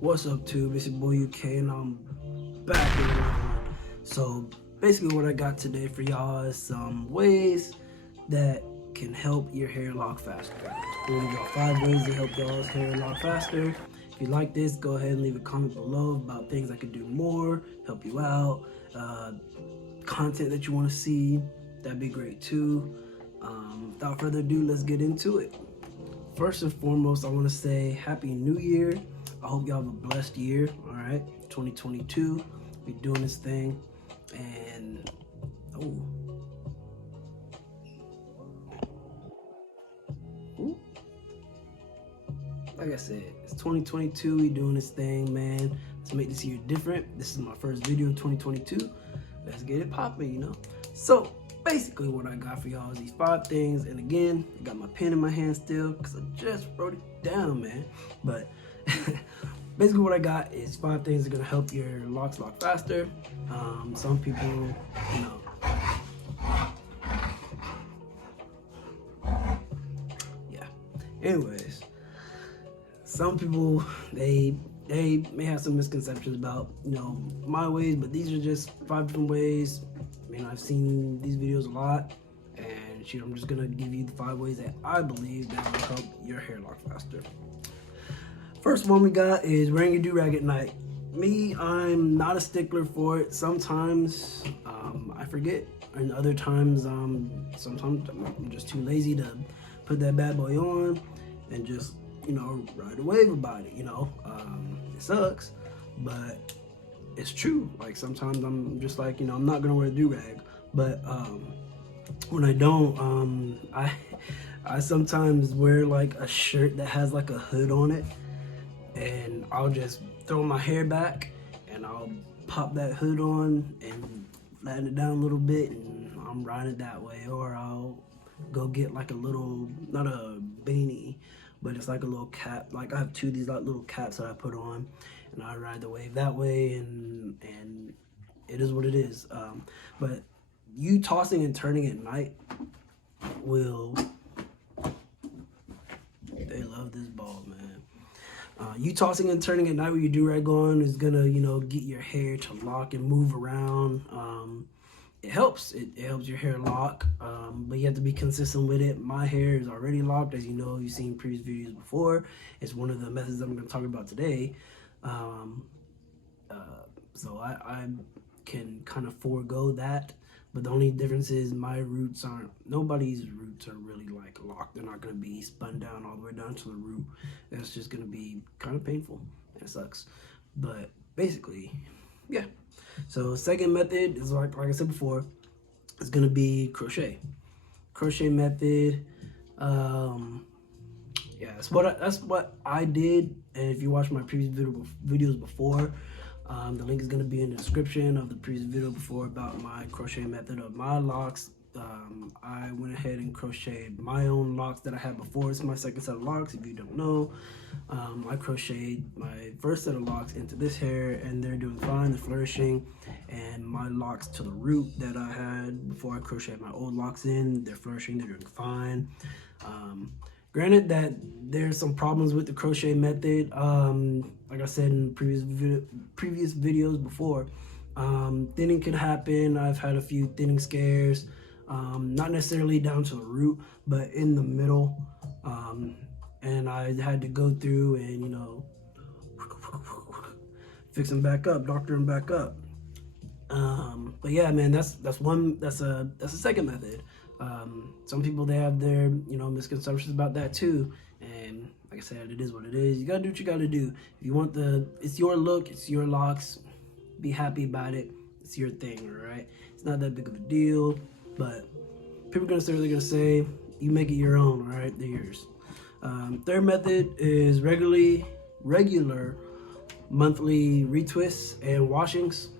What's up, tube? It's your boy UK, and I'm back with another one. So basically, what I got today for y'all is some ways that can help your hair lock faster. I'm gonna give y'all 5 ways to help y'all's hair lock faster. If you like this, go ahead and leave a comment below about things I could do more, help you out, content that you want to see. That'd be great too. Without further ado, let's get into it. First and foremost, I want to say Happy New Year. I hope y'all have a blessed year, all right? 2022, we doing this thing, and, like I said, it's 2022, we doing this thing, man. Let's make this year different. This is my first video of 2022. Let's get it popping, you know? So, basically what I got for y'all is these 5 things, and again, I got my pen in my hand still, because I just wrote it down, man. But basically what I got is 5 things that are gonna help your locks lock faster. Some people, you know, yeah. Anyways, some people they may have some misconceptions about, you know, my ways, but these are just 5 different ways. I mean, I've seen these videos a lot, and shoot, I'm just gonna give you the 5 ways that I believe that will help your hair lock faster. First one we got is wearing your do-rag at night. Me, I'm not a stickler for it. Sometimes I forget, and other times sometimes I'm just too lazy to put that bad boy on and just, you know, ride a wave about it. You know, it sucks, but it's true. Like sometimes I'm just like, you know, I'm not gonna wear a do-rag, but when I don't, I sometimes wear like a shirt that has like a hood on it, and I'll just throw my hair back and I'll pop that hood on and flatten it down a little bit, and I'm riding it that way. Or I'll go get like a little, not a beanie, but it's like a little cap. Like I have 2 of these like little caps that I put on, and I ride the wave that way, and it is what it is. But you tossing and turning at night will, they love this ball, man. You tossing and turning at night with your do-rag on is gonna, you know, get your hair to lock and move around. It helps. It helps your hair lock, but you have to be consistent with it. My hair is already locked, as you know. You've seen previous videos before. It's one of the methods I'm going to talk about today. So I can kind of forego that. But the only difference is my roots aren't, nobody's roots are really like locked. They're not going to be spun down all the way down to the root. That's just going to be kind of painful, and it sucks. But basically, yeah. So second method is like I said before, it's going to be crochet. Crochet method. Yeah, that's what I did. And if you watch my previous videos before, the link is going to be in the description of the previous video before about my crochet method of my locks. I went ahead and crocheted my own locks that I had before. It's my second set of locks, if you don't know. I crocheted my first set of locks into this hair, and they're doing fine, they're flourishing. And my locks to the root that I had before I crocheted my old locks in, they're flourishing, they're doing fine. Granted that there's some problems with the crochet method. Like I said in previous videos before, thinning can happen. I've had a few thinning scares, not necessarily down to the root, but in the middle. And I had to go through and, you know, fix them back up, doctor them back up. But yeah, man, that's a second method. Some people, they have their, you know, misconceptions about that too, and like I said, it is what it is. You gotta do what you gotta do. If you want it's your look, it's your locks, be happy about it. It's your thing, all right? It's not that big of a deal, but people are gonna say what they're gonna say. You make it your own, all right? They're yours. Third method is regular monthly retwists and washings.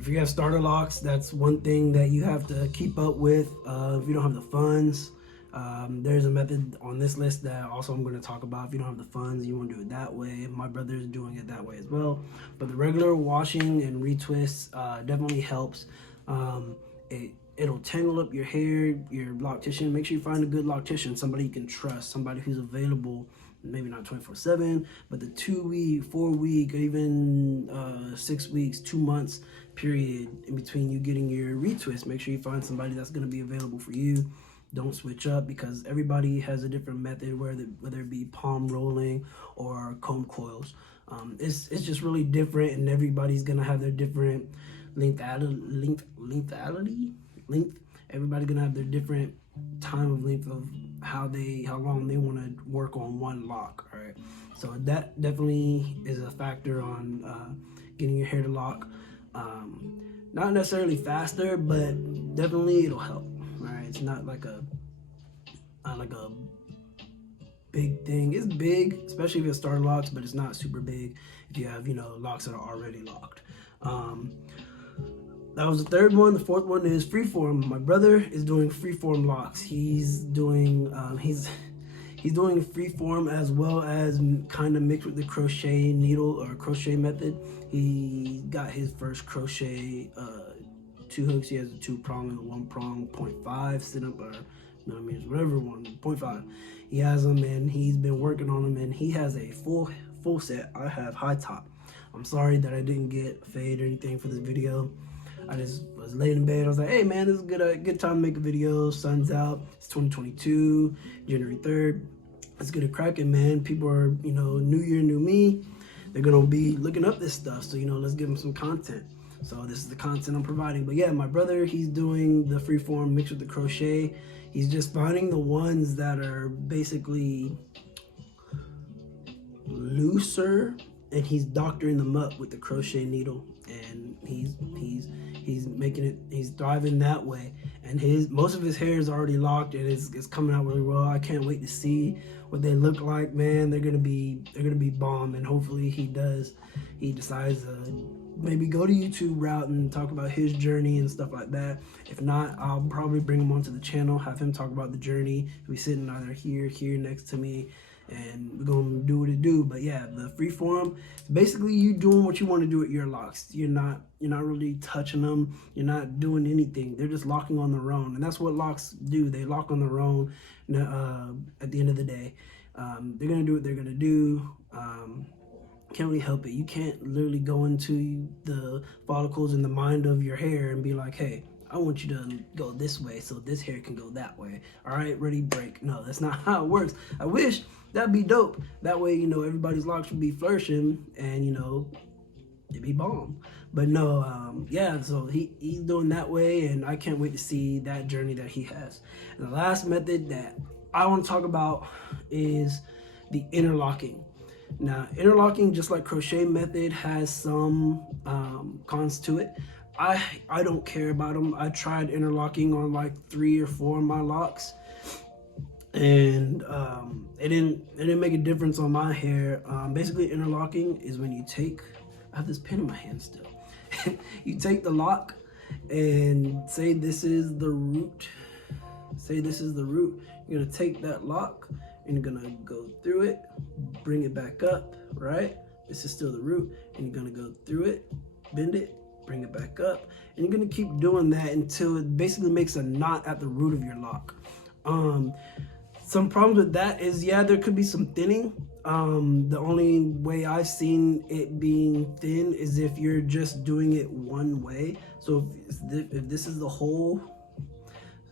If you have starter locks, that's one thing that you have to keep up with. If you don't have the funds, there's a method on this list that also I'm going to talk about. If you don't have the funds, you want to do it that way. My brother is doing it that way as well. But the regular washing and retwists definitely helps. It'll tangle up your hair, your loctician. Make sure you find a good loctician, somebody you can trust, somebody who's available maybe not 24/7, but the 2-week, 4-week, or even 6 weeks, 2 months period in between you getting your retwist. Make sure you find somebody that's going to be available for you. Don't switch up, because everybody has a different method, whether it be palm rolling or comb coils. It's just really different, and everybody's gonna have their different length. Everybody's gonna have their different time of length of how long they want to work on one lock. All right, so that definitely is a factor on getting your hair to lock. Not necessarily faster, but definitely it'll help. All right, it's not like a big thing. It's big, especially if you have starter locks, but it's not super big if you have, locks that are already locked. That was the third one. The fourth one is Freeform. My brother is doing Freeform locks. He's doing he's doing Freeform as well as kind of mixed with the crochet needle or crochet method. He got his first crochet 2 hooks. He has a 2-prong and a 1-prong 0.5 sit up or millimeters, whatever one, 0.5. He has them and he's been working on them, and he has a full set. I have high top. I'm sorry that I didn't get fade or anything for this video. I just was laying in bed. I was like, hey man, this is a good time to make a video. Sun's out. It's 2022, January 3rd. Let's get it cracking, man. People are, new year, new me. They're gonna be looking up this stuff. So, let's give them some content. So this is the content I'm providing. But yeah, my brother, he's doing the Freeform mixed with the crochet. He's just finding the ones that are basically looser, and he's doctoring them up with the crochet needle, and he's making it, he's thriving that way. And most of his hair is already locked, and it's coming out really well. I can't wait to see what they look like, man. They're gonna be bomb, and hopefully he decides to maybe go to YouTube route and talk about his journey and stuff like that. If not, I'll probably bring him onto the channel, have him talk about the journey. He'll be sitting either here next to me, and we're gonna do what it do. But yeah, the Freeform, basically you doing what you want to do with your locks. You're not really touching them. You're not doing anything. They're just locking on their own, and that's what locks do. They lock on their own. At the end of the day, they're gonna do what they're gonna do. Can't really help it. You can't literally go into the follicles in the mind of your hair and be like, hey, I want you to go this way so this hair can go that way. All right, ready, break. No, that's not how it works. I wish that'd be dope. That way, everybody's locks would be flourishing, and, it'd be bomb. But no, yeah, so he's doing that way, and I can't wait to see that journey that he has. And the last method that I want to talk about is the interlocking. Now, interlocking, just like crochet method, has some cons to it. I don't care about them. I tried interlocking on like 3 or 4 of my locks, and it didn't make a difference on my hair. Basically, interlocking is when you take, I have this pen in my hand still. You take the lock and say this is the root. Say this is the root. You're gonna take that lock and you're gonna go through it, bring it back up, right? This is still the root, and you're gonna go through it, bend it, bring it back up, and you're gonna keep doing that until it basically makes a knot at the root of your lock. Some problems with that is, yeah, there could be some thinning. The only way I've seen it being thin is if you're just doing it one way. So if this is the whole,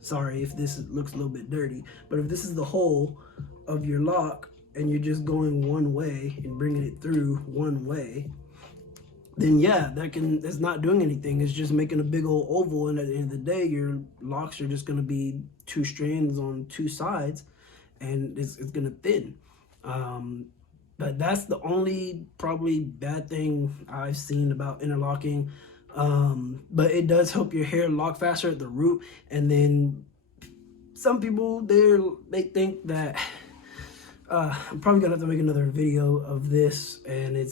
sorry if this looks a little bit dirty, but if this is the whole of your lock and you're just going one way and bringing it through one way, then yeah, it's not doing anything. It's just making a big old oval, and at the end of the day, your locks are just gonna be 2 strands on 2 sides, and it's gonna thin. But that's the only probably bad thing I've seen about interlocking. But it does help your hair lock faster at the root. And then some people, they think that I'm probably gonna have to make another video of this, and it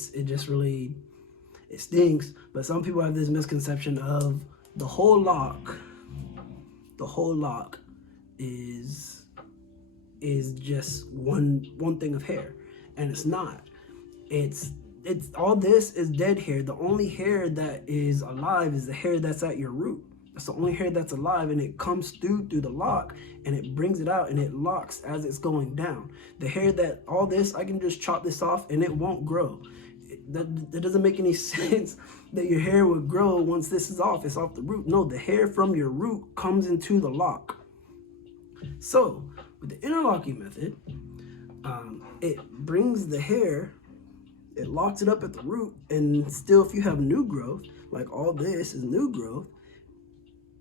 stinks. But some people have this misconception of the whole lock is just one thing of hair, and it's not. It's all this is dead hair. The only hair that is alive is the hair that's at your root. That's the only hair that's alive, and it comes through the lock, and it brings it out, and it locks as it's going down. The hair that, all this, I can just chop this off, and it won't grow. That doesn't make any sense that your hair would grow once this is off. It's off the root. No, the hair from your root comes into the lock. So with the interlocking method, it brings the hair, it locks it up at the root, and still, if you have new growth, like all this is new growth,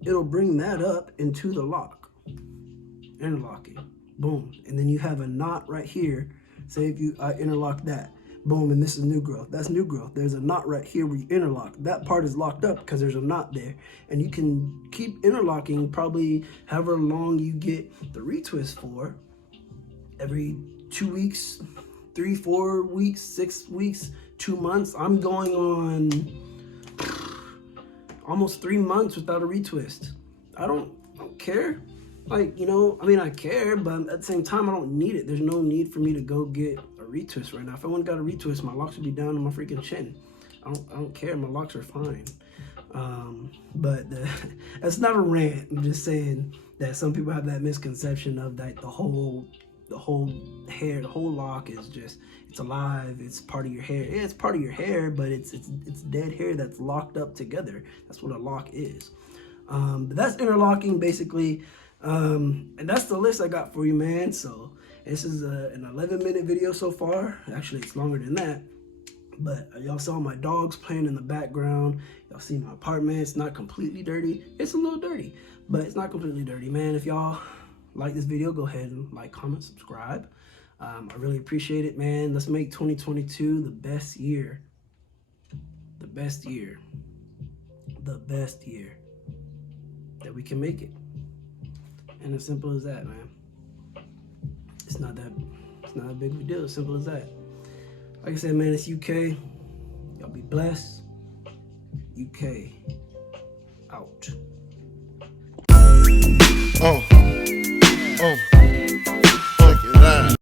it'll bring that up into the lock. Interlocking, boom, and then you have a knot right here. Say if you interlock that, boom, and this is new growth. That's new growth. There's a knot right here where you interlock. That part is locked up because there's a knot there. And you can keep interlocking probably however long you get the retwist for. Every 2 weeks, 3, 4 weeks, 6 weeks, 2 months. I'm going on almost 3 months without a retwist. I don't care. Like, you know, I mean, I care, but at the same time, I don't need it. There's no need for me to go get a retwist right now. If I wouldn't got a retwist, my locks would be down to my freaking chin. I don't care. My locks are fine. But that's not a rant. I'm just saying that some people have that misconception of that the whole hair, the whole lock is just, it's alive, it's part of your hair. Yeah, it's part of your hair, but it's dead hair that's locked up together. That's what a lock is. But that's interlocking basically. And that's the list I got for you, man. So this is an 11-minute video so far. Actually, it's longer than that. But y'all saw my dogs playing in the background. Y'all see my apartment. It's not completely dirty. It's a little dirty, but it's not completely dirty, man. If y'all like this video, go ahead and like, comment, subscribe. I really appreciate it, man. Let's make 2022 the best year. The best year. The best year that we can make it. And as simple as that, man. It's not a big of a deal. As simple as that. Like I said, man, it's UK. Y'all be blessed. UK out.